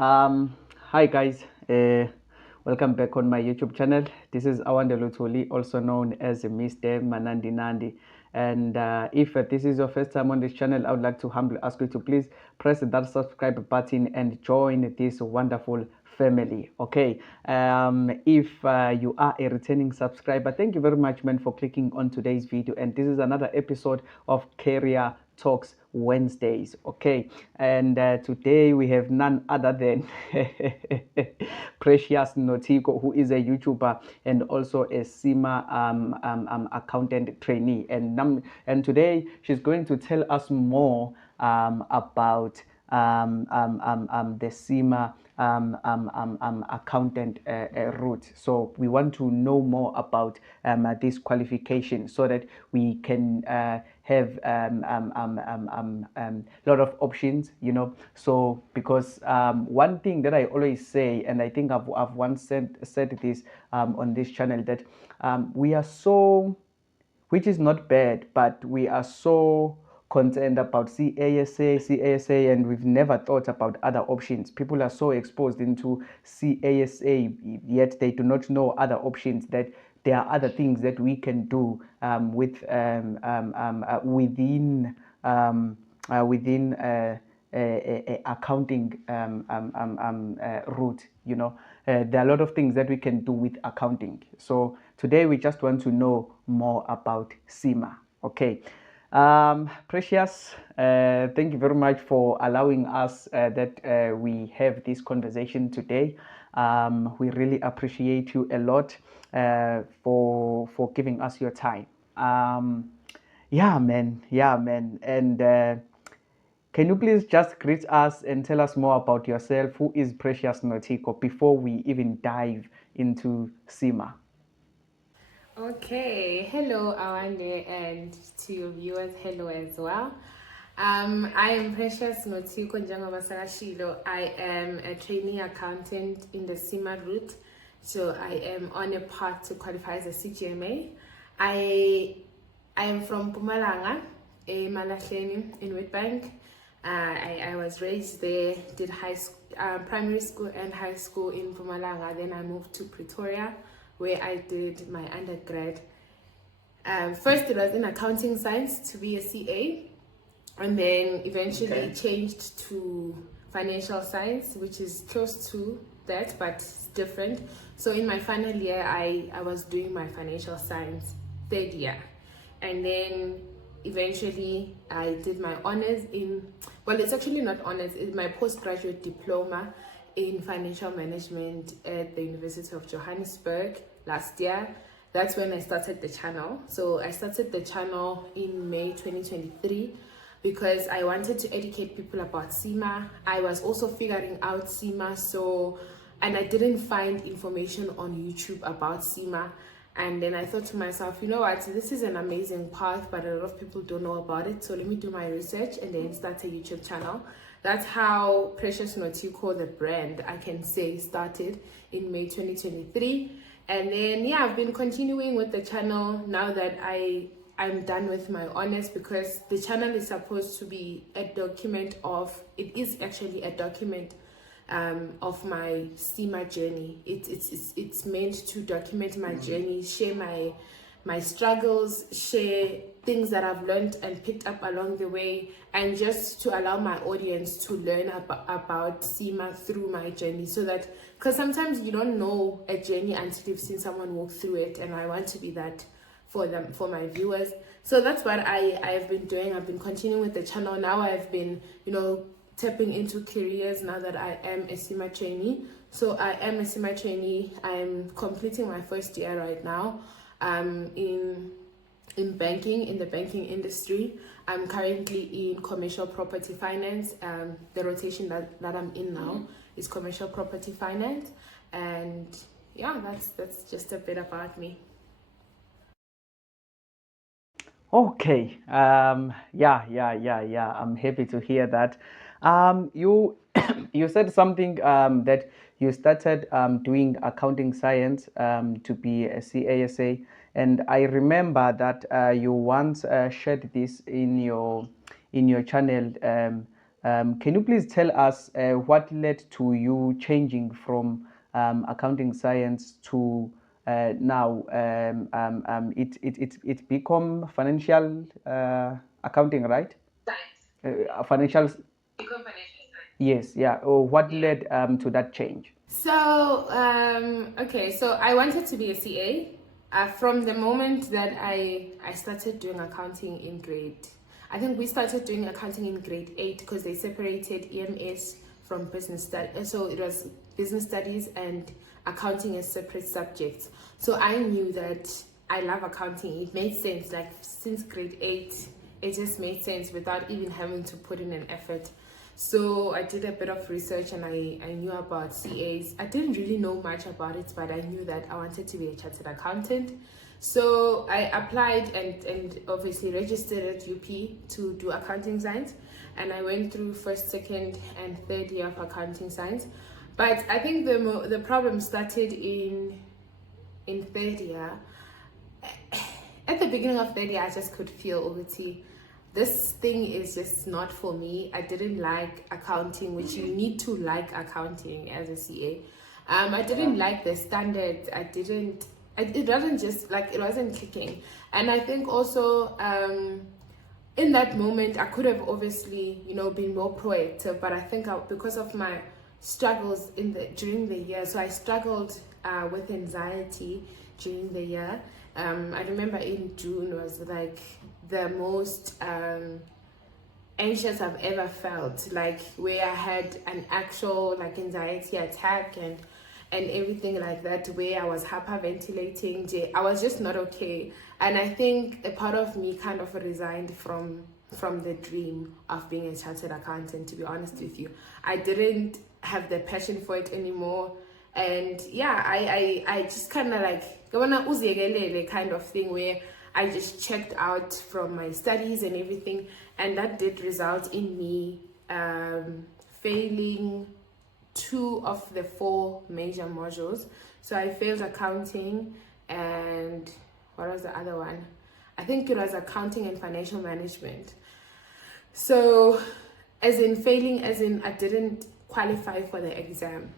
Hi guys, welcome back on my YouTube channel. This is Awande Lutuli, also known as Mr. Manandi Nandi. And if this is your first time on this channel, I would like to humbly ask you to please press that subscribe button and join this wonderful family. Okay, if you are a returning subscriber, thank you very much, man, for clicking on today's video. And this is another episode of Career Talks Wednesdays. Okay, and today we have none other than Precious Notico, who is a YouTuber and also a CIMA accountant trainee. And today she's going to tell us more about the CIMA accountant route. So we want to know more about this qualification so that we can have lot of options, So because one thing that I always say, and I think I've once said this on this channel, that we are so, which is not bad, but we are so concerned about CASA, and we've never thought about other options. People are so exposed into CASA, yet they do not know other options, that there are other things that we can do within accounting route. There are a lot of things that we can do with accounting. So today we just want to know more about CIMA. Okay. Precious, thank you very much for allowing us that we have this conversation today. We really appreciate you a lot for giving us your time. Yeah, man. Yeah, man. And can you please just greet us and tell us more about yourself? Who is Precious Notico before we even dive into CIMA? Okay, hello Awande, and to your viewers, hello as well. I am Precious Notiko njengoba sakashilo. I am a trainee accountant in the CIMA route, so I am on a path to qualify as a CGMA. I am from Mpumalanga, Malahleni in Witbank. I was raised there, did primary school and high school in Mpumalanga. Then I moved to Pretoria, where I did my undergrad. First, it was in accounting science to be a CA, and then eventually changed to financial science, which is close to that but different. So in my final year, I was doing my financial science third year, and then eventually I did my honors in, well, it's actually not honors, it's my postgraduate diploma in financial management at the University of Johannesburg last year. That's when I started the channel. So I started the channel in May 2023 because I wanted to educate people about CIMA. I was also figuring out CIMA, and I didn't find information on YouTube about CIMA. And then I thought to myself, you know what, this is an amazing path, but a lot of people don't know about it. So let me do my research and then start a YouTube channel. That's how Precious Notico, the brand, I can say, started in May 2023. And then, yeah, I've been continuing with the channel now that I'm done with my honors, because the channel is supposed to be a document of, it is actually a document of my CIMA journey. It's meant to document my journey, share my struggles, share things that I've learned and picked up along the way, and just to allow my audience to learn about CIMA through my journey, so that, because sometimes you don't know a journey until you've seen someone walk through it, and I want to be that for them, for my viewers. So that's what I've been doing. I've been continuing with the channel. Now I've been, tapping into careers now that I am a CIMA trainee. So I am a CIMA trainee. I'm completing my first year right now in banking, in the banking industry. I'm currently in commercial property finance. The rotation that I'm in now is commercial property finance. And yeah, that's just a bit about me. Okay. Yeah. I'm happy to hear that. You you said something that you started doing accounting science to be a CASA, and I remember that you once shared this in your channel Can you please tell us what led to you changing from accounting science to now it become financial accounting, right? Financial. Yes, yeah. Oh, what led to that change? So, okay, so I wanted to be a CA from the moment that I started doing accounting in I think we started doing accounting in grade 8 because they separated EMS from business studies. So it was business studies and accounting as separate subjects. So I knew that I love accounting. It made sense, like since grade 8, it just made sense without even having to put in an effort. So I did a bit of research and I knew about CAs. I didn't really know much about it, but I knew that I wanted to be a chartered accountant. So I applied and obviously registered at UP to do accounting science. And I went through first, second, and third year of accounting science. But I think the problem started in third year. At the beginning of third year, I just could feel OT. This thing is just not for me. I didn't like accounting, which you need to like accounting as a CA. I didn't like the standards. It wasn't just like, it wasn't clicking. And I think also in that moment, I could have obviously, been more proactive, but I think because of my struggles during the year, so I struggled with anxiety during the year. I remember in June was like the most anxious I've ever felt, like where I had an actual like anxiety attack and everything like that, where I was hyperventilating. I was just not okay, and I think a part of me kind of resigned from the dream of being a chartered accountant. To be honest with you, I didn't have the passion for it anymore, and yeah, I just kind of like kind of thing where I just checked out from my studies and everything, and that did result in me failing 2 of the 4 major modules. So I failed accounting, and what was the other one? I think it was accounting and financial management. So as in failing, as in I didn't qualify for the exam.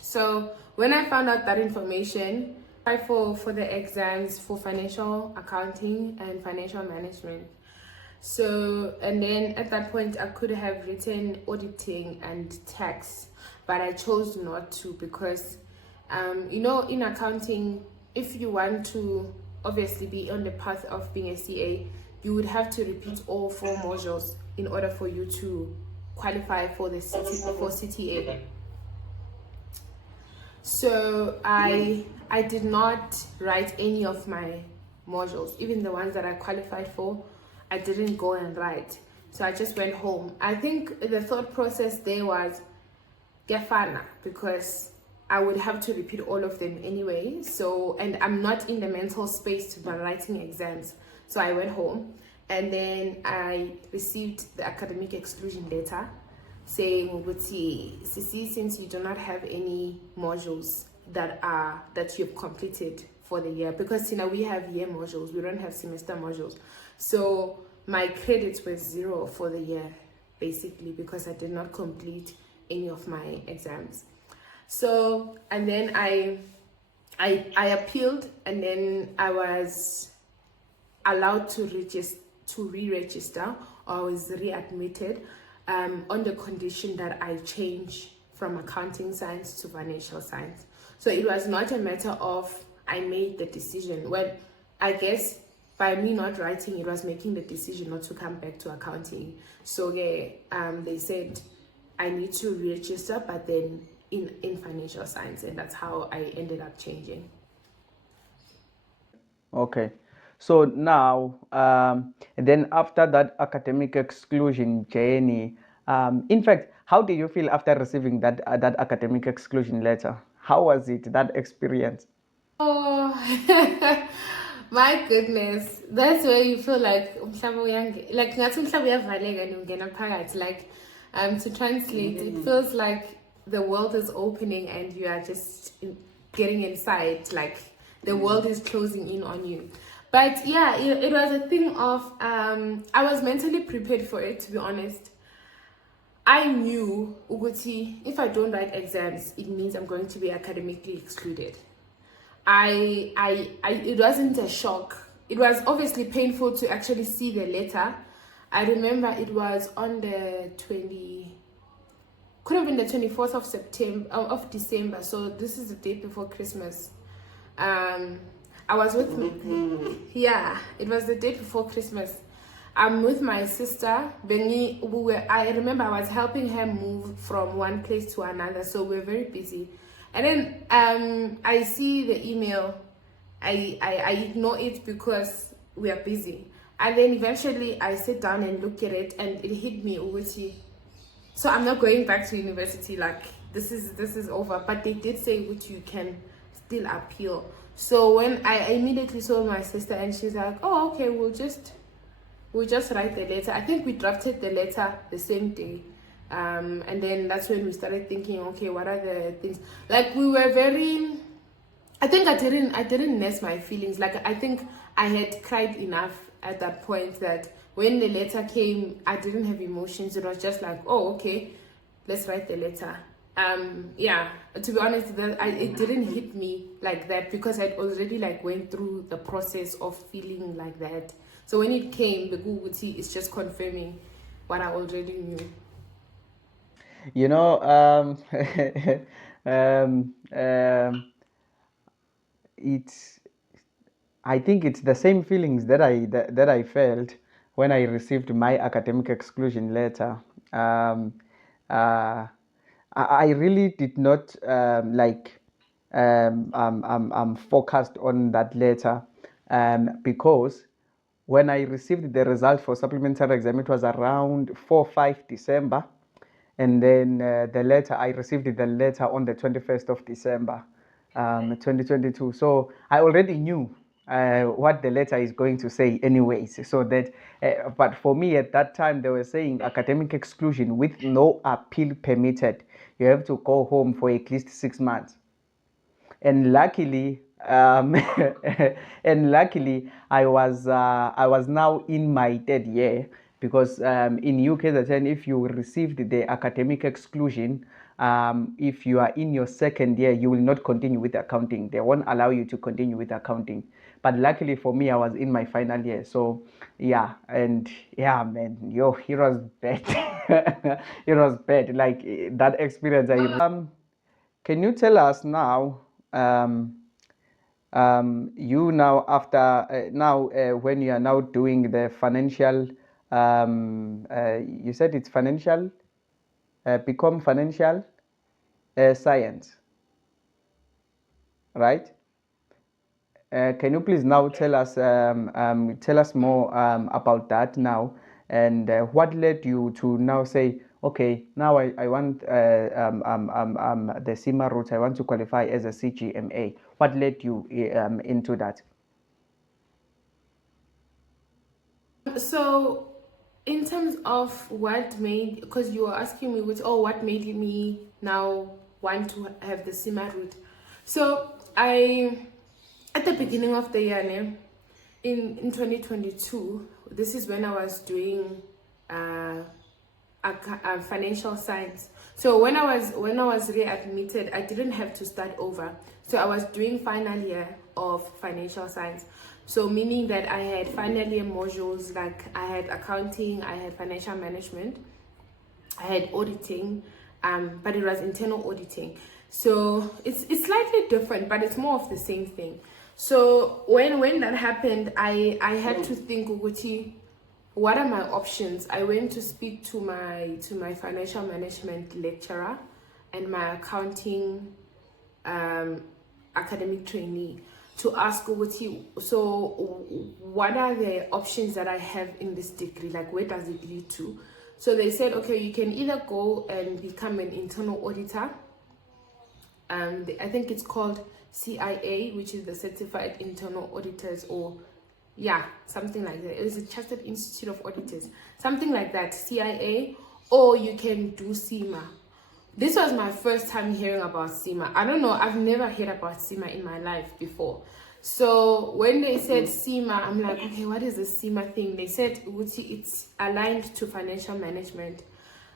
So when I found out that information, I for the exams for financial accounting and financial management. So, and then at that point I could have written auditing and tax, but I chose not to because in accounting, if you want to obviously be on the path of being a CA, you would have to repeat all 4 modules in order for you to qualify for the CTA. So I did not write any of my modules, even the ones that I qualified for. I didn't go and write, so I just went home. I think the thought process there was gefana, because I would have to repeat all of them anyway. So, and I'm not in the mental space to be writing exams, so I went home, and then I received the academic exclusion letter saying, Sisi, since you do not have any modules that you've completed for the year, because we have year modules, we don't have semester modules. So my credits were 0 for the year, basically, because I did not complete any of my exams. So, and then I appealed, and then I was allowed to re-register, or I was readmitted on the condition that I change from accounting science to financial science. So it was not a matter of I made the decision. Well, I guess by me not writing, it was making the decision not to come back to accounting. So they said I need to register, but then in financial science, and that's how I ended up changing. Okay. So now, then after that academic exclusion journey, in fact, how did you feel after receiving that academic exclusion letter? How was it, that experience? Oh, my goodness. That's where you feel like to translate, it feels like the world is opening and you are just getting inside, like the world is closing in on you. But yeah, it was a thing of I was mentally prepared for it, to be honest. I knew ukuthi if I don't write exams, it means I'm going to be academically excluded. It wasn't a shock. It was obviously painful to actually see the letter. I remember it was on the could have been the 24th of September, of December. So this is the day before Christmas. I was with yeah, it was the day before Christmas. I'm with my sister. I remember I was helping her move from one place to another, so we're very busy. And then I see the email. I ignore it because we are busy. And then eventually I sit down and look at it, and it hit me, Uguchi. So I'm not going back to university. Like this is over. But they did say, which you can still appeal. So when I immediately saw my sister, and she's like, "Oh, okay, we'll just write the letter." I think we drafted the letter the same day. And then that's when we started thinking, okay, what are the things? Like we were very, I think I didn't nest my feelings. Like I think I had cried enough at that point that when the letter came, I didn't have emotions. It was just like, oh, okay, let's write the letter. Yeah, to be honest, it didn't hit me like that because I'd already like went through the process of feeling like that. So when it came, the Guguti is just confirming what I already knew. You know, um, um, it's I think it's the same feelings that I felt when I received my academic exclusion letter. Uh, I really did not focused on that letter because when I received the result for supplementary exam, it was around 4-5 December. And then I received the letter on the 21st of December, 2022. So I already knew what the letter is going to say anyways. So that, but for me at that time, they were saying academic exclusion with no appeal permitted. You have to go home for at least 6 months. And luckily, I was now in my third year because in UK, if you received the academic exclusion, if you are in your second year, you will not continue with accounting. They won't allow you to continue with accounting. But luckily for me, I was in my final year. So yeah, and yeah, man, it was bad. It was bad. Like that experience. Can you tell us now? You now after now when you are now doing the financial, you said it's financial, become financial science, right? Can you please now tell us more about that now, and what led you to now say, okay, now I want the CIMA route, I want to qualify as a CGMA. What led you into that? So in terms of what made, because you were asking me what made me now want to have the CIMA route. So at the beginning of the year, in 2022, this is when I was doing financial science. So when I was readmitted, I didn't have to start over. So I was doing final year of financial science. So meaning that I had final year modules like I had accounting, I had financial management, I had auditing, but it was internal auditing. So it's slightly different, but it's more of the same thing. So when that happened, I had to think, Uguti, what are my options? I went to speak to my financial management lecturer and my accounting academic trainee to ask Uguti, so what are the options that I have in this degree? Like, where does it lead to? So they said, okay, you can either go and become an internal auditor. I think it's called CIA, which is the Certified Internal Auditors, or yeah, something like that. It was a Chartered Institute of Auditors, something like that, CIA, or you can do CIMA. This was my first time hearing about CIMA. I don't know, I've never heard about CIMA in my life before. So when they said CIMA, I'm like, okay, what is the CIMA thing? They said it's aligned to financial management.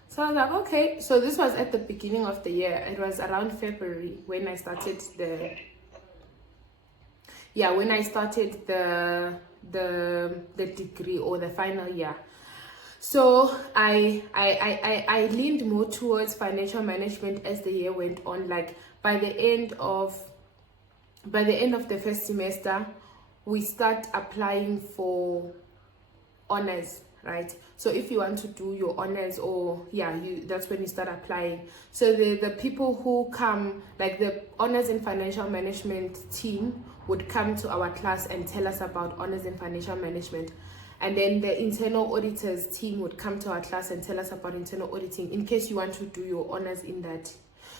So I was like, okay. So this was at the beginning of the year. It was around February when I started the degree or the final year. So I leaned more towards financial management as the year went on. Like by the end of the first semester, we start applying for honors, right? So if you want to do your honors, or that's when you start applying. So the people who come, like the honors in financial management team, would come to our class and tell us about honors in financial management. And then the internal auditors team would come to our class and tell us about internal auditing in case you want to do your honors in that.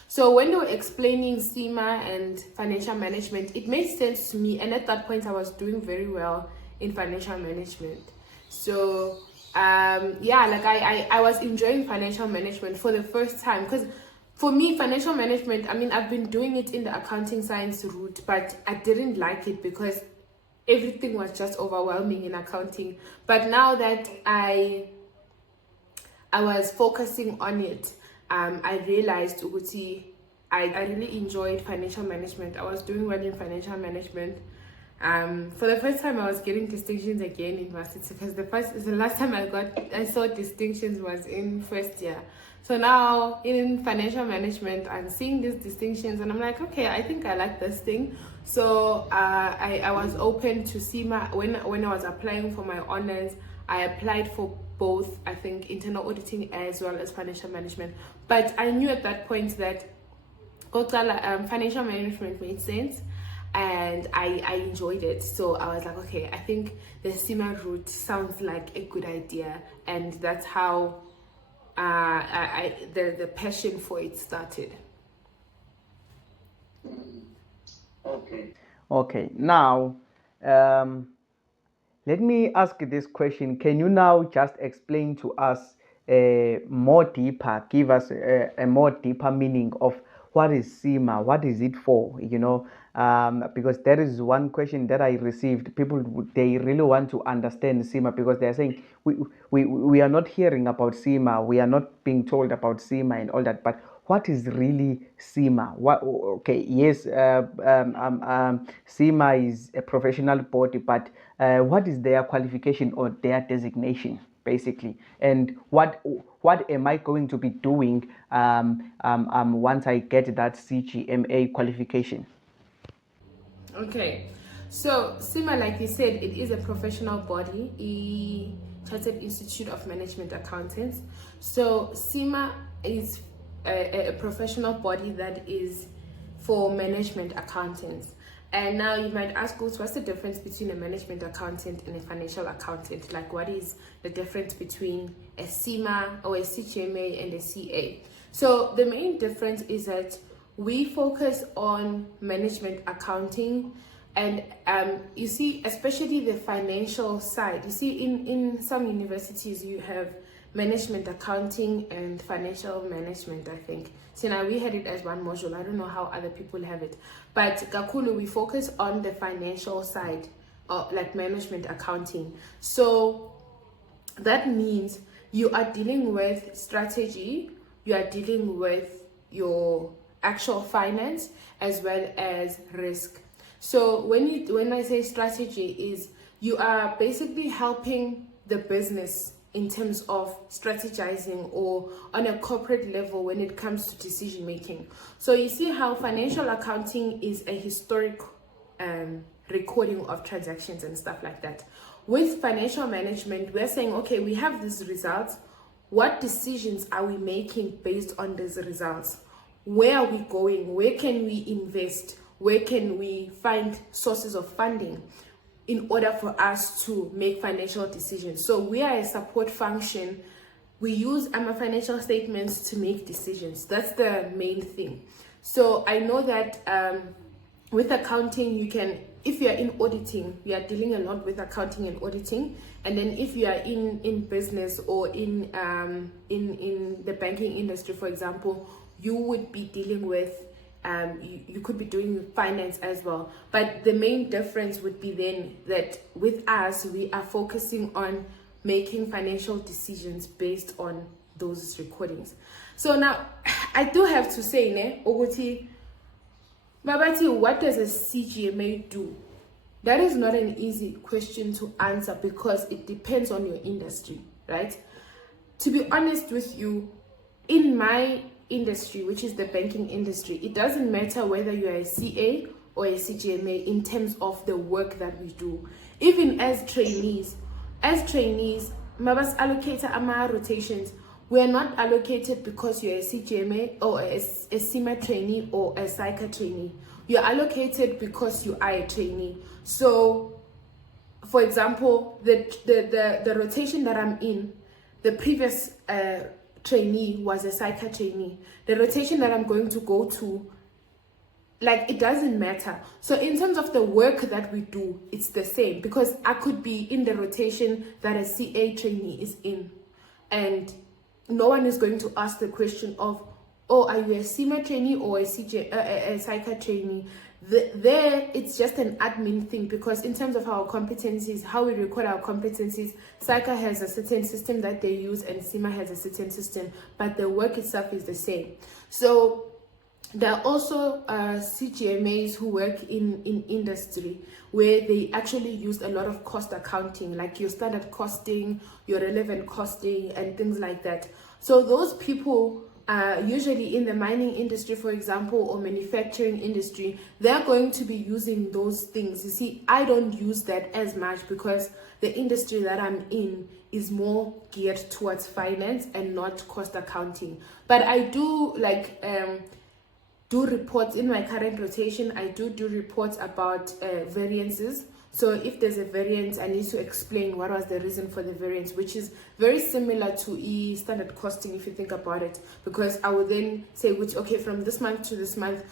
So when they were explaining CIMA and financial management, it made sense to me. And at that point, I was doing very well in financial management. So I was enjoying financial management for the first time, because for me, financial management, I mean, I've been doing it in the accounting science route, but I didn't like it because everything was just overwhelming in accounting. But now that I was focusing on it, I realized I really enjoyed financial management. I was doing well in financial management. For the first time, I was getting distinctions again in varsity, because the last time I saw distinctions was in first year. So now in financial management, I'm seeing these distinctions and I'm like, okay, I think I like this thing. So I was open to CIMA. When I was applying for my honors, I applied for both, I think, internal auditing as well as financial management. But I knew at that point that financial management made sense, and I enjoyed it. So I was like, okay, I think the CIMA route sounds like a good idea, and that's how the passion for it started. Okay, now let me ask this question. Can you now just explain to us more deeper, give us a more deeper meaning of what is CIMA? What is it for? Because there is one question that I received. People, they really want to understand CIMA, because they're saying we are not hearing about CIMA. We are not being told about CIMA and all that. But what is really CIMA? Okay, yes, CIMA is a professional body, but what is their qualification or their designation, basically? And what am I going to be doing once I get that CGMA qualification? Okay, so CIMA, like you said, it is a professional body, a Chartered Institute of Management Accountants. So CIMA is a professional body that is for management accountants. And now you might ask us, what's the difference between a management accountant and a financial accountant? Like, what is the difference between a CIMA or a CGMA and a CA? So the main difference is that we focus on management accounting, and you see, especially the financial side. You see, in some universities you have management accounting and financial management, I think. So now we had it as one module. I don't know how other people have it, but Kakulu, we focus on the financial side, like management accounting. So that means you are dealing with strategy, you are dealing with your actual finance as well as risk. So when I say strategy, is you are basically helping the business in terms of strategizing, or on a corporate level when it comes to decision making. So you see how financial accounting is a historic recording of transactions and stuff like that. With financial management, we're saying, okay, we have these results. What decisions are we making based on these results? Where are we going? Where can we invest? Where can we find sources of funding in order for us to make financial decisions? So we are a support function. We use our financial statements to make decisions. That's the main thing. So I know that with accounting, you can, if you are in auditing, you are dealing a lot with accounting and auditing. And then if you are in business or in the banking industry, for example, you would be dealing with you could be doing finance as well. But the main difference would be then that with us, we are focusing on making financial decisions based on those recordings. So now I do have to say, ne, Oguti, Babati, what does a CGMA do? That is not an easy question to answer because it depends on your industry, right? To be honest with you, in my industry, which is the banking industry, it doesn't matter whether you are a CA or a CGMA in terms of the work that we do. Even as trainees, Mabas allocator ama rotations, we are not allocated because you're a CGMA or a CIMA trainee or a CICA trainee. You're allocated because you are a trainee. So, for example, the rotation that I'm in, the previous trainee was a CICA trainee. The rotation that I'm going to go to, like, it doesn't matter. So in terms of the work that we do, it's the same because I could be in the rotation that a CA trainee is in, and no one is going to ask the question of, oh, are you a CIMA trainee or a CICA trainee? There, it's just an admin thing because in terms of our competencies, how we record our competencies, CICA has a certain system that they use and CIMA has a certain system, but the work itself is the same. So there are also CGMAs who work in industry where they actually use a lot of cost accounting, like your standard costing, your relevant costing, and things like that. So those people, usually in the mining industry, for example, or manufacturing industry, they're going to be using those things. You see, I don't use that as much because the industry that I'm in is more geared towards finance and not cost accounting. But I do do reports in my current rotation. I do reports about variances. So if there's a variance, I need to explain what was the reason for the variance, which is very similar to standard costing if you think about it, because I would then say, which, okay, from this month to this month,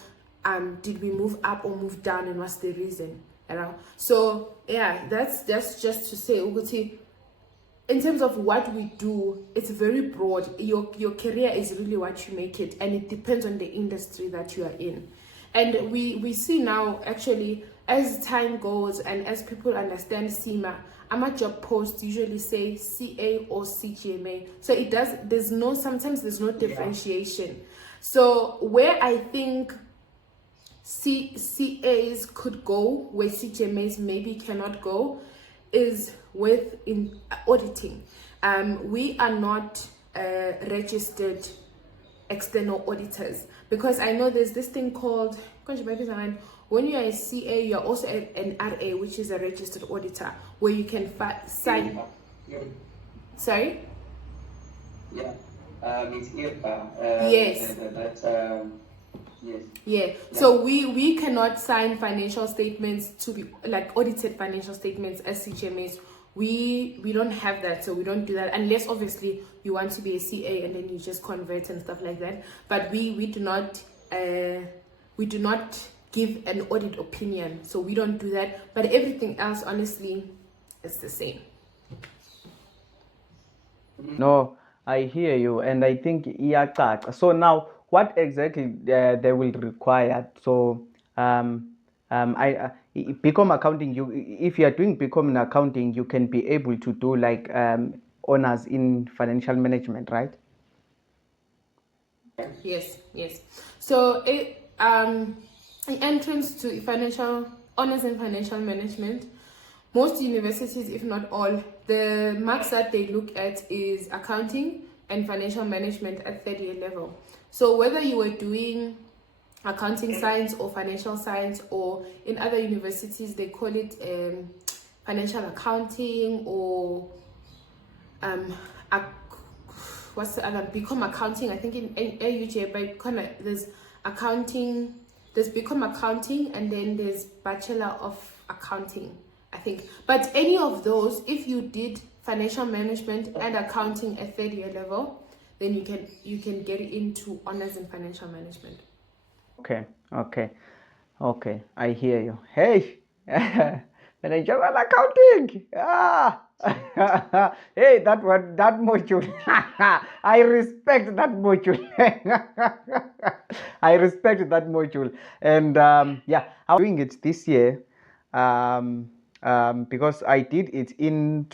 did we move up or move down, and what's the reason, you know? So yeah, that's just to say, Uguti, in terms of what we do, it's very broad. Your career is really what you make it, and it depends on the industry that you are in. And we see now, actually, as time goes and as people understand CIMA, AMA job posts usually say CA or CGMA. So sometimes there's no differentiation. So where I think CAs could go, where CGMAs maybe cannot go, is with in auditing. We are not registered external auditors, because I know there's this thing called, when you're a CA, you're also an RA, which is a registered auditor, where you can sign. Sorry? Yeah, it's IRPA. Yes. Yes. Yeah. So we cannot sign financial statements to be like audited financial statements as CGMAs. We don't have that, so we don't do that unless obviously you want to be a CA and then you just convert and stuff like that. But we do not give an audit opinion, so we don't do that. But everything else, honestly, is the same. No, I hear you, and I think iyacaca. So now, what exactly they will require? So become accounting. If you are doing become in accounting, you can be able to do like honors in financial management, right? Yes. So entrance to financial honors in financial management. Most universities, if not all, the marks that they look at is accounting and financial management at third year level. So whether you were doing accounting science or financial science, or in other universities they call it financial accounting, or what's the other, become accounting. I think in AUJ, but kind of there's accounting, there's become accounting, and then there's bachelor of accounting, I think. But any of those, if you did financial management and accounting at third year level, then you can get into honors in financial management. Okay, I hear you. Hey, financial accounting. Hey, that module. I respect that module. I respect that module. And yeah, I'm doing it this year because I did it in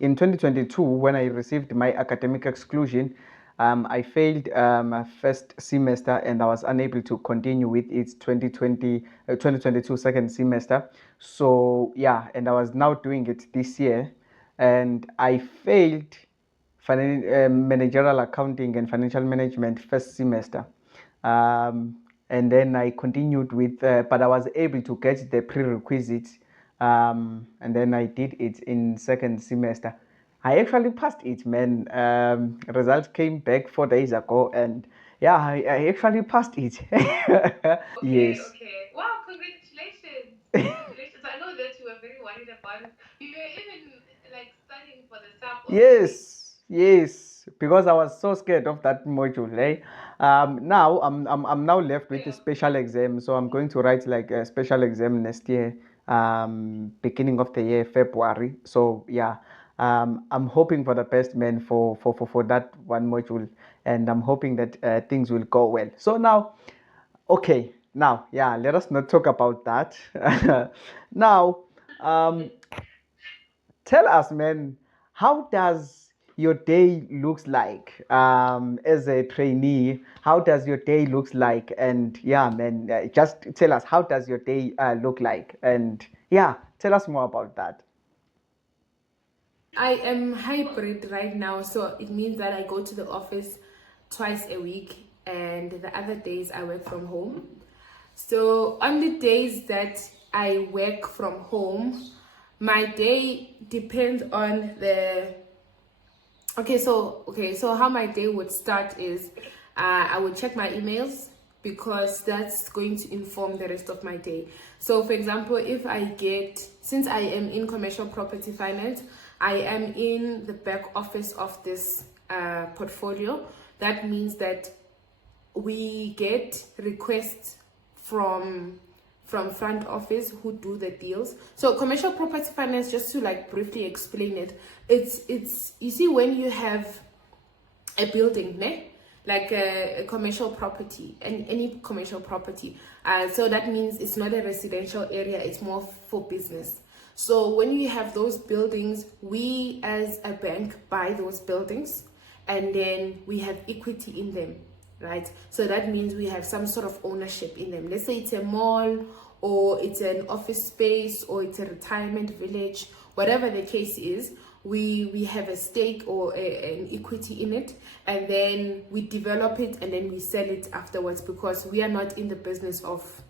in 2022, when I received my academic exclusion, I failed first semester and I was unable to continue with its 2022 second semester. So yeah, and I was now doing it this year, and I failed managerial accounting and financial management first semester. And then I continued with, but I was able to get the prerequisites, and then I did it in second semester. I actually passed it, man. Results came back 4 days ago, and yeah, I actually passed it. Okay, Yes. okay. Wow, congratulations. Congratulations. I know that you were very worried about it. You were even like studying for the sub already. Yes, yes, because I was so scared of that module. Eh? Now I'm now left with a Okay, special exam, so I'm going to write like a special exam next year, beginning of the year, February. So yeah, I'm hoping for the best, man, for that one module, and I'm hoping that things will go well. So now, okay, now yeah, let us not talk about that. Now, um, tell us, man, how does your day looks like as a trainee? How does your day looks like? And yeah, man, just tell us, how does your day look like? And yeah, tell us more about that. I am hybrid right now, so it means that I go to the office twice a week, and the other days I work from home. So on the days that I work from home, my day depends on the so how my day would start is I would check my emails because that's going to inform the rest of my day. So for example, if I get, since I am in commercial property finance, I am in the back office of this portfolio. That means that we get requests from front office who do the deals. So commercial property finance, just to like briefly explain it, it's you see, when you have a building, ne? Like a commercial property, and any commercial property, so that means it's not a residential area, it's more for business. So when you have those buildings, we as a bank buy those buildings, and then we have equity in them, right? So that means we have some sort of ownership in them. Let's say it's a mall, or it's an office space, or it's a retirement village, whatever the case is, we have a stake or an equity in it, and then we develop it and then we sell it afterwards, because we are not in the business of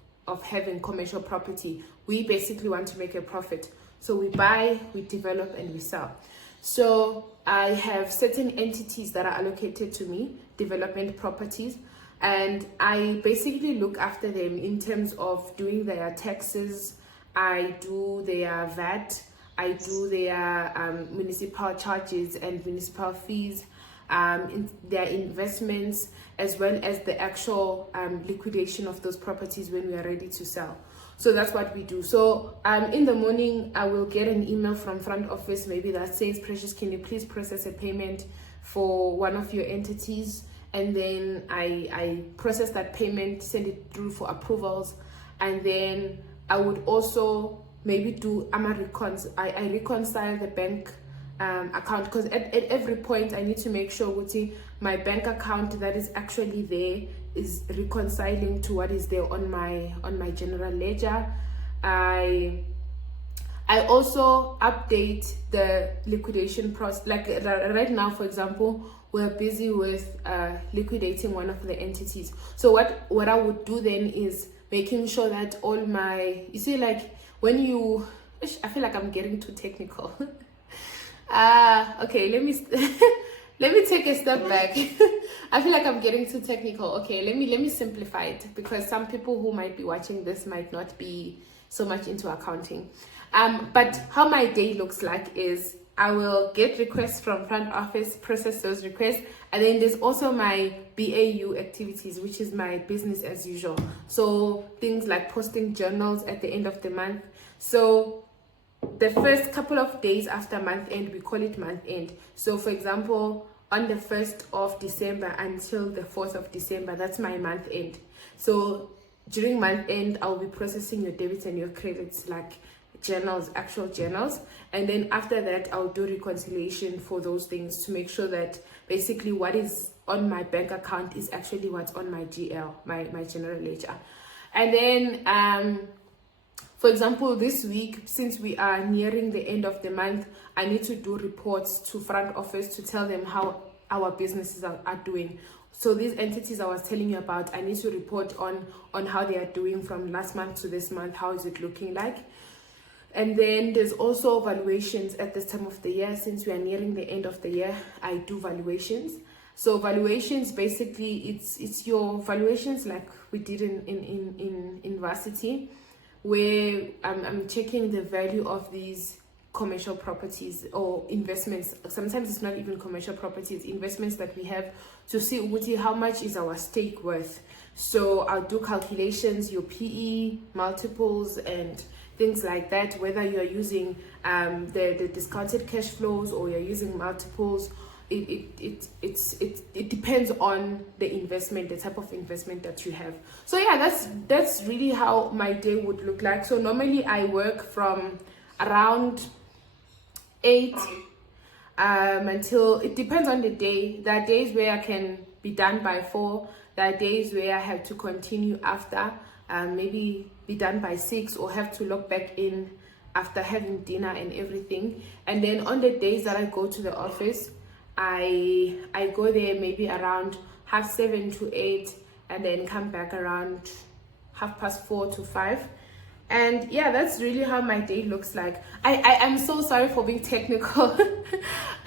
having commercial property. We basically want to make a profit, so we buy, we develop, and we sell. So I have certain entities that are allocated to me, development properties, and I basically look after them in terms of doing their taxes. I do their VAT, I do their municipal charges and municipal fees, in their investments, as well as the actual liquidation of those properties when we are ready to sell. So that's what we do. So in the morning, I will get an email from front office, maybe that says, Precious, can you please process a payment for one of your entities? And then I process that payment, send it through for approvals, and then I would also maybe do I reconcile the bank account, because at every point I need to make sure my bank account that is actually there is reconciling to what is there on my general ledger. I also update the liquidation process. Like right now, for example, we're busy with liquidating one of the entities. So what I would do then is making sure that all my, you see, like when you, I feel like I'm getting too technical. Okay, let me let me take a step back. I feel like I'm getting too technical. Okay, let me simplify it, because some people who might be watching this might not be so much into accounting. But how my day looks like is I will get requests from front office, process those requests, and then there's also my BAU activities, which is my business as usual. So things like posting journals at the end of the month. So the first couple of days after month end, we call it month end. So for example, on the 1st of December until the 4th of December, that's my month end. So during month end, I'll be processing your debits and your credits, like journals, actual journals, and then after that I'll do reconciliation for those things to make sure that basically what is on my bank account is actually what's on my GL, my general ledger. And then for example, this week, since we are nearing the end of the month, I need to do reports to front office to tell them how our businesses are doing. So these entities I was telling you about, I need to report on how they are doing from last month to this month. How is it looking like? And then there's also valuations at this time of the year. Since we are nearing the end of the year, I do valuations. So valuations, basically, it's your valuations like we did in varsity, where I'm checking the value of these commercial properties or investments. Sometimes it's not even commercial properties, investments that we have, to see how much is our stake worth. So I'll do calculations, your PE, multiples, and things like that, whether you're using the discounted cash flows or you're using multiples. It depends on the investment, the type of investment that you have. So yeah, that's really how my day would look like. So normally I work from around 8 until, it depends on the day. There are days where I can be done by 4. There are days where I have to continue after, maybe be done by 6, or have to log back in after having dinner and everything. And then on the days that I go to the office, I go there maybe around 7:30 to 8, and then come back around 4:30 to 5. And yeah, that's really how my day looks like. I'm so sorry for being technical.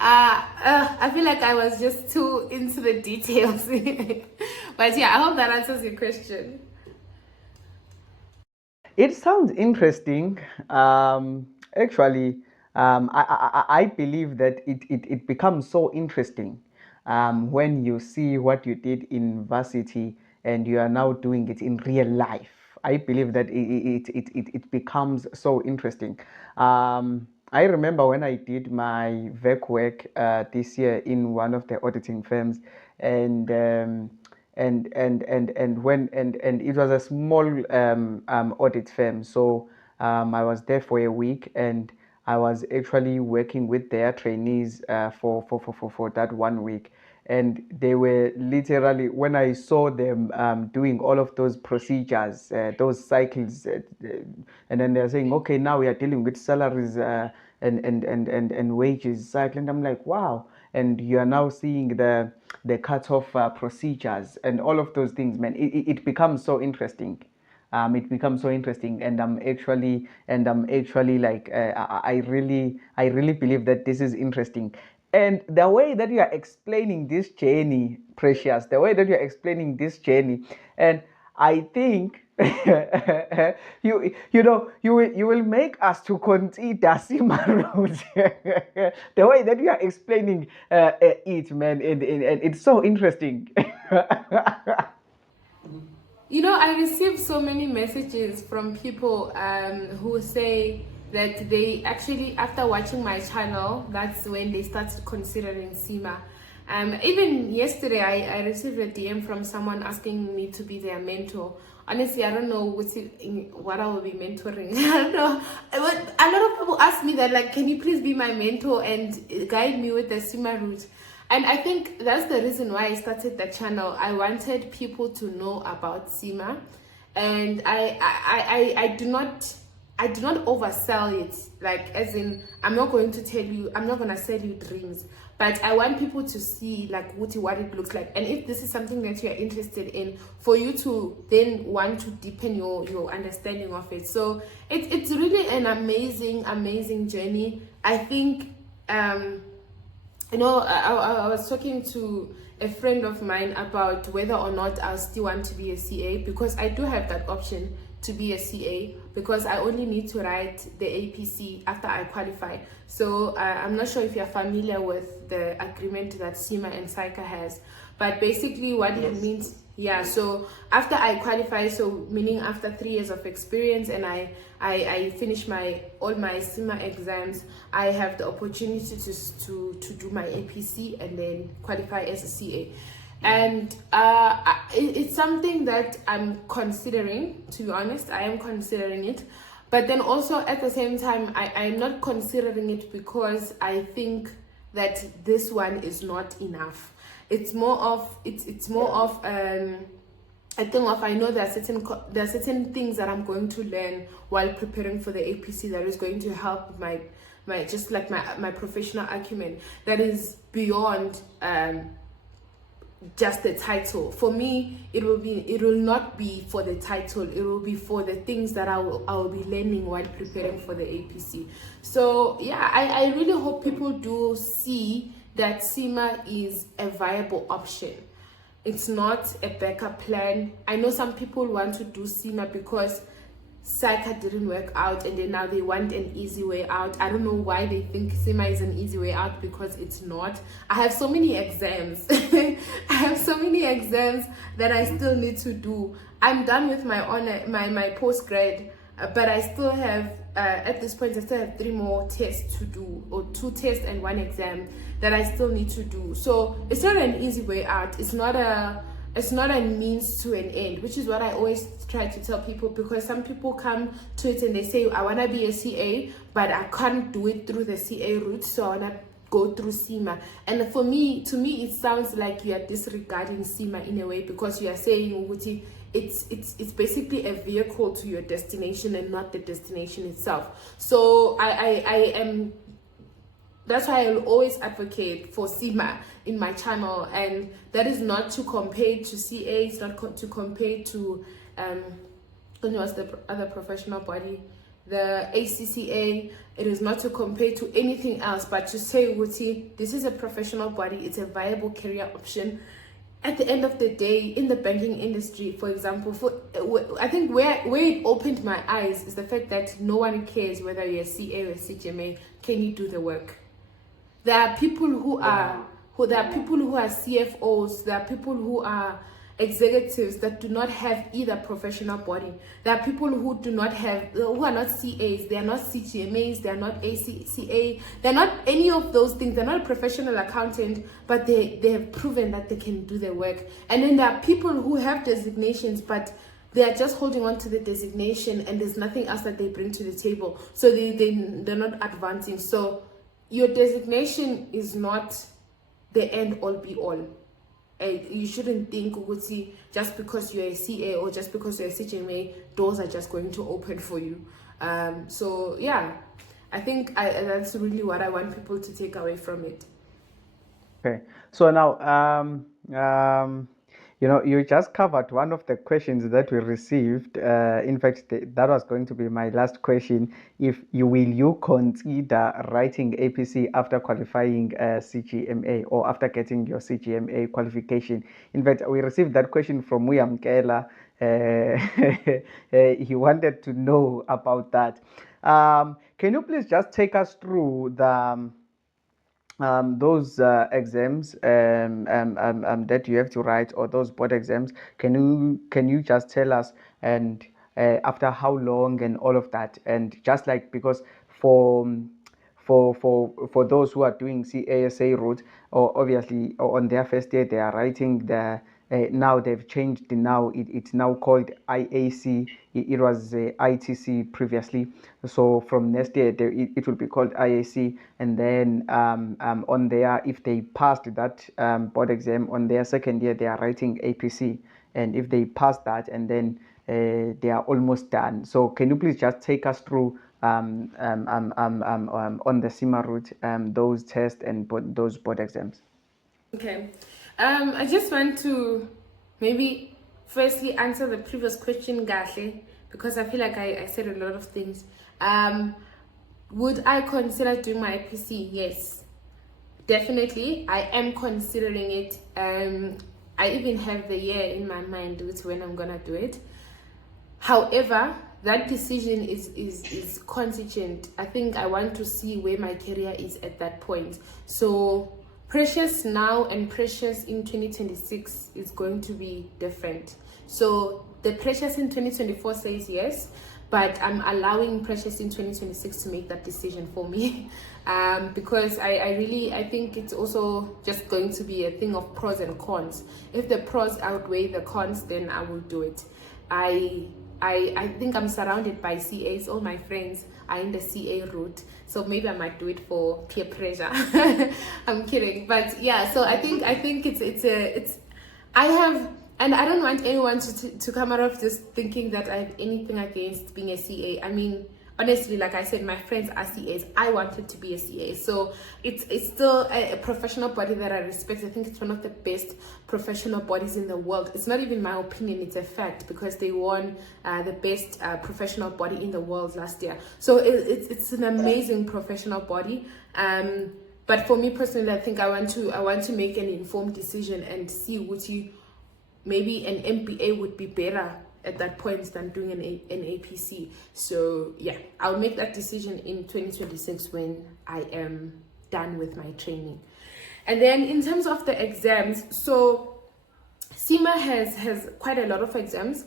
I feel like I was just too into the details. But yeah, I hope that answers your question. It sounds interesting. Actually, I believe that it becomes so interesting when you see what you did in varsity and you are now doing it in real life. I believe that it becomes so interesting. I remember when I did my VEC work this year in one of the auditing firms, and and it was a small audit firm. So I was there for a week, and I was actually working with their trainees for that 1 week. And they were literally, when I saw them doing all of those procedures, those cycles, and then they're saying, okay, now we are dealing with salaries and wages cycle. And I'm like, wow. And you are now seeing the cut-off procedures and all of those things, man. It becomes so interesting. It becomes so interesting, and I'm actually like, I really believe that this is interesting. And the way that you are explaining this journey, Precious, the way that you're explaining this journey, and I think you will make us to consider CIMA route. The way that you are explaining it, man, and it's so interesting. You know, I receive so many messages from people who say that they actually, after watching my channel, that's when they started considering CIMA. Even yesterday, I received a DM from someone asking me to be their mentor. Honestly, I don't know what I will be mentoring. I don't know. A lot of people ask me that, like, can you please be my mentor and guide me with the CIMA route? And I think that's the reason why I started the channel. I wanted people to know about CIMA, and I do not oversell it. Like, as in, I'm not going to sell you dreams, but I want people to see like what it looks like. And if this is something that you're interested in, for you to then want to deepen your understanding of it. So it's really an amazing journey. I think I was talking to a friend of mine about whether or not I still want to be a CA, because I do have that option to be a CA, because I only need to write the APC after I qualify. So I'm not sure if you're familiar with the agreement that CIMA and CICA has, but basically what it means, yeah, so after I qualify, so meaning after 3 years of experience, and I finish all my CIMA exams, I have the opportunity to do my APC and then qualify as a CA. And it's something that I'm considering, to be honest. I am considering it, But then also at the same time, I'm not considering it because I think that this one is not enough. It's more of I think I know there are certain things that I'm going to learn while preparing for the APC that is going to help my just like my professional acumen that is beyond just the title. For me, it will not be for the title, it will be for the things that I will be learning while preparing for the APC. So yeah, I really hope people do see that CIMA is a viable option. It's not a backup plan. I know some people want to do CIMA because SAICA didn't work out and then now they want an easy way out. I don't know why they think CIMA is an easy way out, because it's not. I have so many exams. I have so many exams that I still need to do. I'm done with my my postgrad, but I still have at this point I still have 3 more tests to do, or 2 tests and 1 exam that I still need to do. So it's not an easy way out. It's not a means to an end, which is what I always try to tell people, because some people come to it and they say, I want to be a CA, but I can't do it through the CA route, so I want to go through CIMA. And to me, it sounds like you are disregarding CIMA in a way, because you are saying, it's basically a vehicle to your destination and not the destination itself. So I am, that's why I will always advocate for CIMA in my channel, and that is not to compare to CA, it's not to compare to what's the other professional body, the ACCA. It is not to compare to anything else, but to say, this is a professional body, it's a viable career option. At the end of the day, in the banking industry, for example, I think where it opened my eyes is the fact that no one cares whether you're a CA or a CGMA. Can you do the work? There are people who are CFOs, there are people who are executives that do not have either professional body. There are people who are not CAs, they are not CGMAs, they are not ACCA, they're not any of those things. They're not a professional accountant, but they have proven that they can do their work. And then there are people who have designations, but they are just holding on to the designation and there's nothing else that they bring to the table. So they're not advancing. So your designation is not the end all be all. You shouldn't think, just because you're a CA or just because you're a CGMA, doors are just going to open for you. So yeah, I think that's really what I want people to take away from it. Okay, so now you just covered one of the questions that we received. In fact, that was going to be my last question. If will you consider writing APC after qualifying CGMA or after getting your CGMA qualification? In fact, we received that question from William Kela. He wanted to know about that. Can you please just take us through the those exams that you have to write, or those board exams? Can you just tell us, and after how long and all of that? And just like, because for those who are doing CASA route, or obviously on their first year they are writing the now they've changed now it's now called IAC. It was ITC previously, so from next year it will be called IAC. And then on there, if they passed that board exam, on their second year they are writing APC, and if they pass that, and then they are almost done. So can you please just take us through on the CIMA route, those tests and those board exams? Okay. I just want to maybe firstly answer the previous question, Gahle, because I feel like I said a lot of things. Would I consider doing my IPC? Yes, definitely. I am considering it. I even have the year in my mind with when I'm gonna do it. However, that decision is contingent. I think I want to see where my career is at that point. So Precious now and Precious in 2026 is going to be different. So the Precious in 2024 says yes, but I'm allowing Precious in 2026 to make that decision for me. Because I think it's also just going to be a thing of pros and cons. If the pros outweigh the cons, then I will do it. I I think I'm surrounded by CAs. All my friends are in the CA route, so maybe I might do it for peer pressure. I'm kidding, but yeah. So I think it's I have, and I don't want anyone to come out of this thinking that I have anything against being a CA. I mean, honestly, like I said, my friends are CAs. I wanted to be a CA, so it's still a professional body that I respect. I think it's one of the best professional bodies in the world. It's not even my opinion; it's a fact, because they won the best professional body in the world last year. So it's an amazing professional body. But for me personally, I think I want to make an informed decision and see what maybe an MBA would be better at that point than doing an APC. So yeah, I'll make that decision in 2026 when I am done with my training. And then in terms of the exams, so CIMA has quite a lot of exams.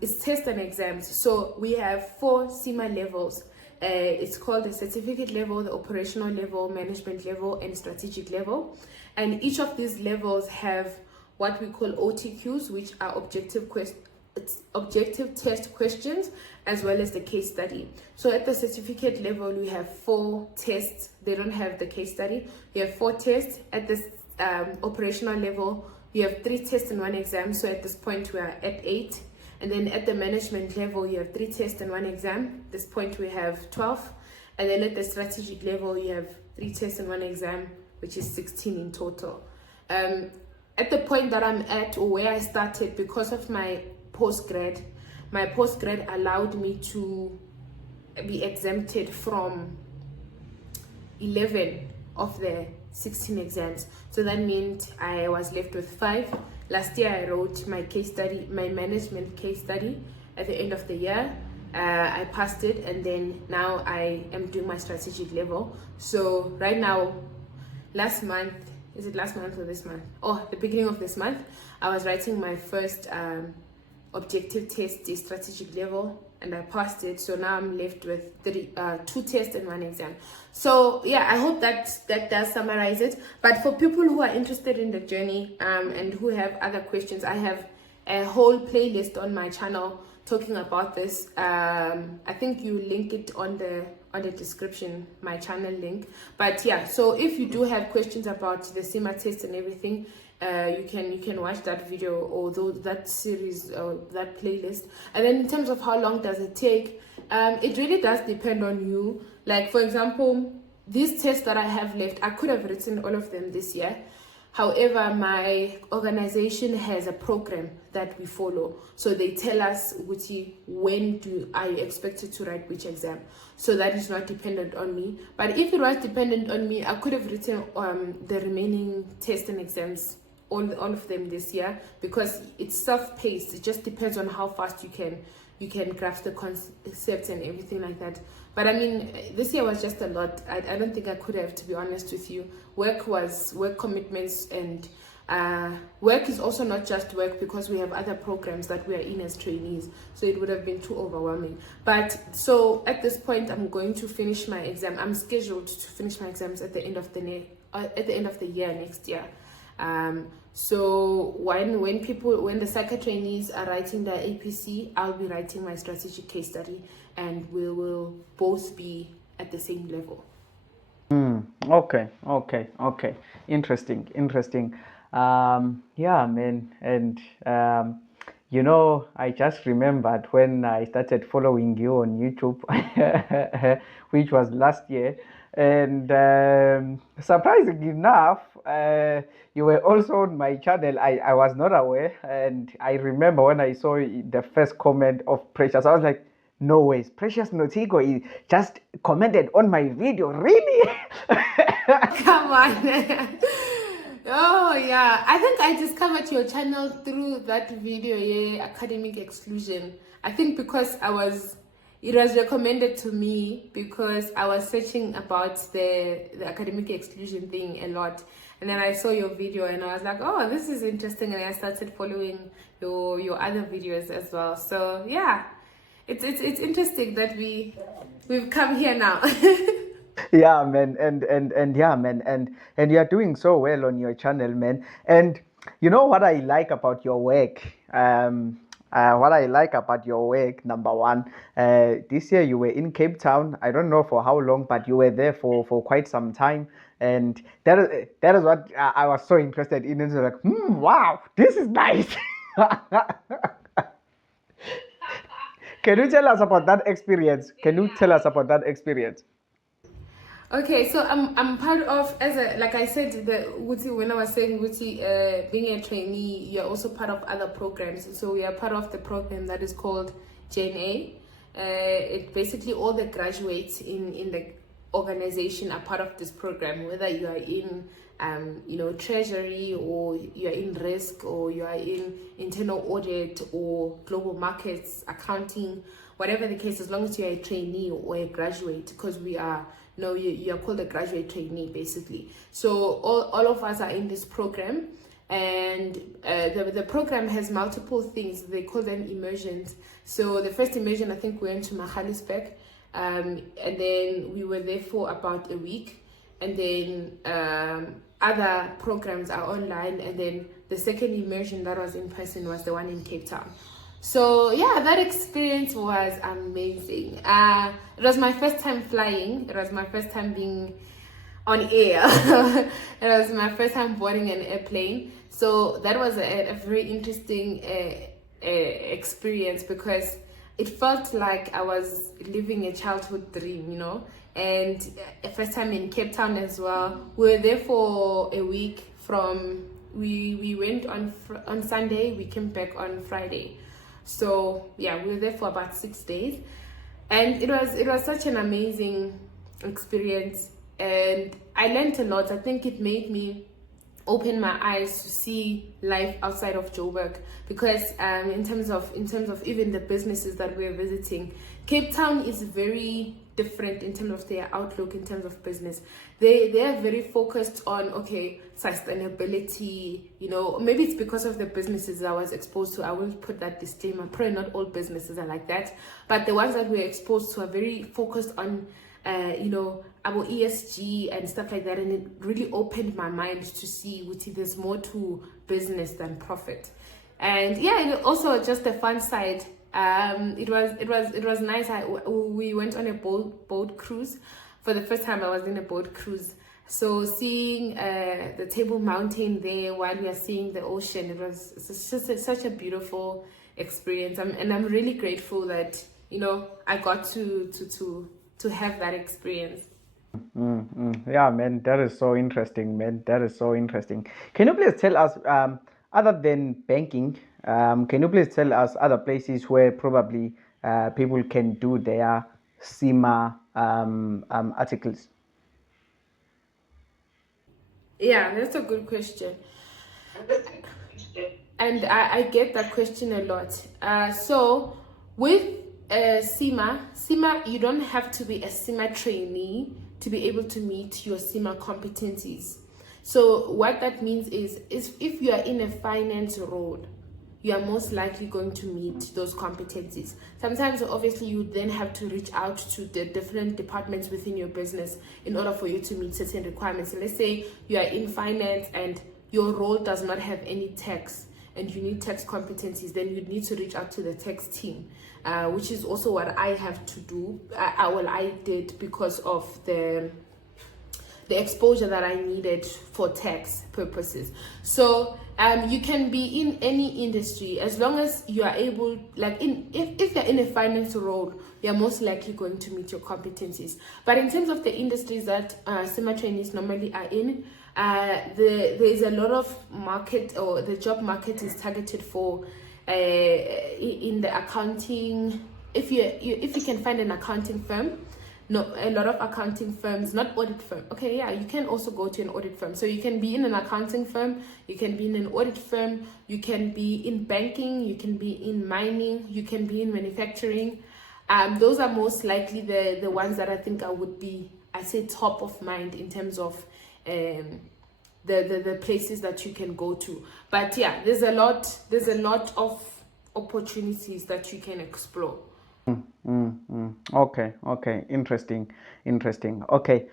It's tests and exams. So we have 4 CIMA levels. It's called the certificate level, the operational level, management level, and strategic level. And each of these levels have what we call OTQs, which are objective test questions, as well as the case study. So at the certificate level, we have 4 tests. They don't have the case study. We have 4 tests. At the operational level, you have 3 tests and 1 exam. So at this point, we are at 8. And then at the management level, you have 3 tests and 1 exam. At this point, we have 12. And then at the strategic level, you have 3 tests and 1 exam, which is 16 in total. At the point that I'm at, or where I started, because of my postgrad allowed me to be exempted from 11 of the 16 exams. So that meant I was left with 5. Last year I wrote my case study, my management case study at the end of the year. I passed it, and then now I am doing my strategic level. So right now, last month, is it last month or this month? Oh, the beginning of this month, I was writing my first objective test, the strategic level, and I passed it. So now I'm left with 2 tests and 1 exam. So yeah, I hope that does summarize it. But for people who are interested in the journey and who have other questions, I have a whole playlist on my channel talking about this. I think you link it on the description, my channel link. But yeah, so if you do have questions about the CIMA test and everything, you can watch that video or that series or that playlist. And then in terms of how long does it take, it really does depend on you. Like for example, these tests that I have left, I could have written all of them this year. However, my organization has a program that we follow. So they tell us when are you expected to write which exam. So that is not dependent on me. But if it was dependent on me, I could have written the remaining tests and exams, all of them this year, because it's self-paced. It just depends on how fast you can grasp the concepts and everything like that. But I mean, this year was just a lot. I don't think I could have, to be honest with you. Work commitments, and work is also not just work, because we have other programs that we are in as trainees. So it would have been too overwhelming. But so at this point, I'm going to finish my exam. I'm scheduled to finish my exams at the end of the year next year. So when the SACA trainees are writing their APC, I'll be writing my strategic case study, and we will both be at the same level. Okay. Interesting. Yeah, man. And I just remembered when I started following you on YouTube, which was last year. And surprisingly enough, you were also on my channel. I was not aware. And I remember when I saw the first comment of Precious, I was like, no ways, Precious Notico just commented on my video. Really? Come on. Oh yeah, I think I discovered your channel through that video, academic exclusion. I think because it was recommended to me because I was searching about the academic exclusion thing a lot, and then I saw your video and I was like, oh, this is interesting, and I started following your other videos as well. So yeah, it's interesting that we've come here now. Yeah, man, and yeah, man, and you are doing so well on your channel, man. And you know what I like about your work? What I like about your work, number one, this year you were in Cape Town. I don't know for how long, but you were there for quite some time. And that is what I was so interested in. It's like, wow, this is nice. Can you tell us about that experience? Can you tell us about that experience? Okay, so I'm part of, as a, like I said, when I was saying being a trainee, you're also part of other programs. So we are part of the program that is called Gen A. It basically all the graduates in the organization are part of this program, whether you are in treasury, or you are in risk, or you are in internal audit, or global markets, accounting, whatever the case, as long as you're a trainee or a graduate, because we are, no, you are called a graduate trainee basically. So all of us are in this program, and the program has multiple things. They call them immersions. So the first immersion, I think we went to Mahalisberg, and then we were there for about a week, and then other programs are online, and then the second immersion that was in person was the one in Cape Town. So yeah, that experience was amazing. It was my first time flying. It was my first time being on air. It was my first time boarding an airplane. So that was a very interesting experience, because it felt like I was living a childhood dream, And first time in Cape Town as well. We were there for a week. We went on Sunday. We came back on Friday. So yeah, we were there for about 6 days, and it was such an amazing experience, and I learned a lot. I think it made me open my eyes to see life outside of Joburg, because in terms of even the businesses that we're visiting, Cape Town is very different in terms of their outlook in terms of business. They are very focused on sustainability. Maybe it's because of the businesses I was exposed to. I will put that disclaimer. Probably not all businesses are like that, but the ones that we're exposed to are very focused on our ESG and stuff like that, and it really opened my mind to see there's more to business than profit. And yeah, it also just the fun side. It was nice. We went on a boat cruise. For the first time I was in a boat cruise, so seeing the Table Mountain there while we are seeing the ocean, it was just such a beautiful experience. And I'm really grateful that I got to have that experience. Yeah, man, that is so interesting, man. That is so interesting. Can you please tell us, other than banking, can you please tell us other places where probably people can do their CIMA articles? Yeah, that's a good question. And I get that question a lot. So with CIMA, you don't have to be a CIMA trainee to be able to meet your CIMA competencies. So what that means is if you are in a finance role, you are most likely going to meet those competencies. Sometimes, obviously, you then have to reach out to the different departments within your business in order for you to meet certain requirements. So let's say you are in finance and your role does not have any tax, and you need tax competencies, then you need to reach out to the tax team, which is also what I have to do. I did because of the exposure that I needed for tax purposes. So you can be in any industry as long as you are able, if you're in a finance role, you're most likely going to meet your competencies. But in terms of the industries that CIMA trainees normally are in, there is a lot of market, or the job market is targeted for in the accounting. If you can find an accounting firm, a lot of accounting firms, not audit firm. Okay, yeah, you can also go to an audit firm. So you can be in an accounting firm, you can be in an audit firm, you can be in banking, you can be in mining, you can be in manufacturing. Those are most likely the ones that I think I say top of mind in terms of the places that you can go to. But yeah, there's a lot of opportunities that you can explore. Okay, interesting. Okay,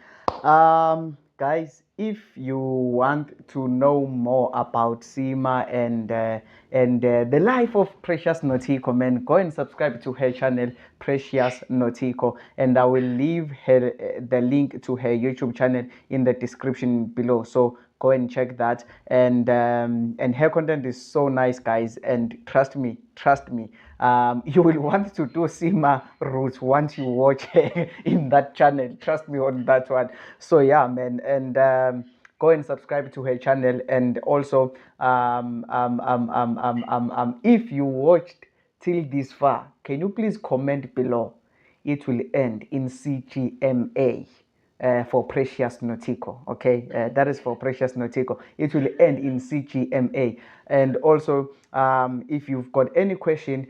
guys, if you want to know more about CIMA and the life of Precious Notico, man, go and subscribe to her channel, Precious Notico, and I will leave her the link to her YouTube channel in the description below. So go and check that, and her content is so nice, guys, and trust me, you will want to do CIMA routes once you watch her in that channel. Trust me on that one. So yeah, man, and go and subscribe to her channel, and also if you watched till this far, can you please comment below? It will end in CGMA. For Precious Notico. Okay, that is for Precious Notico. It will end in CGMA. And also, if you've got any question,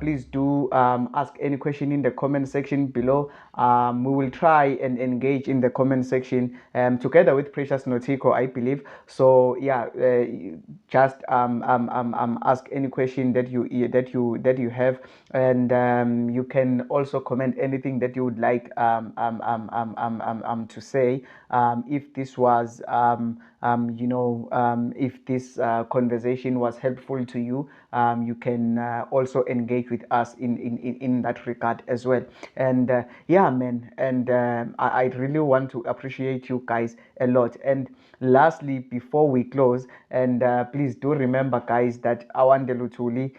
please do ask any question in the comment section below. We will try and engage in the comment section together with Precious Notico, I believe. So yeah, just ask any question that you have, and you can also comment anything that you would like to say. If this was if this conversation was helpful to you, you can also engage with us in that regard as well. And yeah, man, and I really want to appreciate you guys a lot. And lastly, before we close, and please do remember, guys, that Awande Lutuli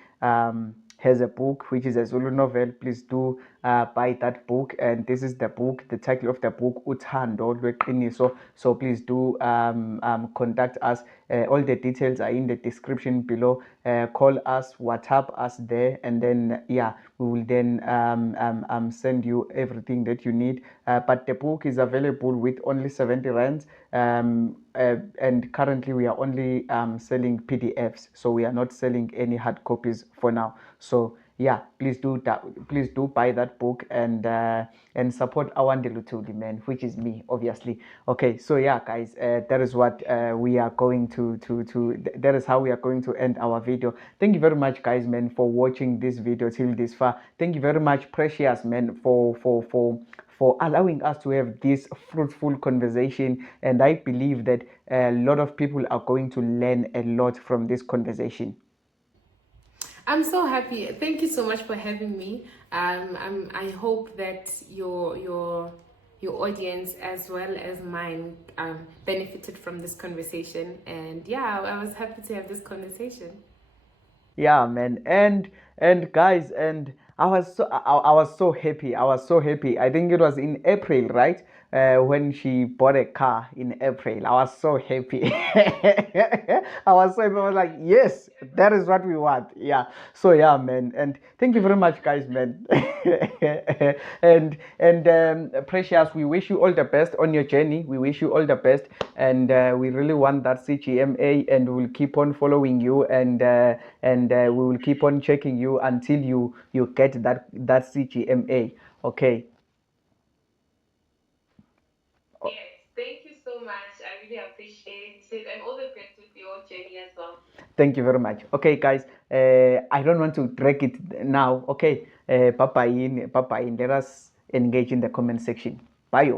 has a book which is a Zulu novel. Please do buy that book, and this is the book, the title of the book, Uthando Lweqiniso. So please do contact us. All the details are in the description below. Call us, WhatsApp us there, and then yeah, we will then send you everything that you need. But the book is available with only 70 rands, and currently we are only selling PDFs, so we are not selling any hard copies for now. So yeah, please do that. Please do buy that book, and support Awande Lutuli, man, which is me, obviously. Okay, so yeah, guys, that is what we are going that is how we are going to end our video. Thank you very much, guys, man, for watching this video till this far. Thank you very much, Precious, man, for allowing us to have this fruitful conversation, and I believe that a lot of people are going to learn a lot from this conversation. I'm so happy. Thank you so much for having me. I hope that your audience as well as mine benefited from this conversation. And yeah, I was happy to have this conversation. Yeah, man, and guys, and I was so happy. I was so happy. I think it was in April, right? When she bought a car in April, I was so happy. I was so happy. I was like, yes, that is what we want. Yeah. So yeah, man, and thank you very much, guys, man. And Precious, we wish you all the best on your journey. We wish you all the best, and we really want that CGMA, and we'll keep on following you, and we will keep on checking you until you get that CGMA. Okay. Yes, thank you so much. I really appreciate it, and all the best with your journey as well. Thank you very much. Okay, guys. I don't want to drag it now. Okay. Bye bye. Let us engage in the comment section. Bye.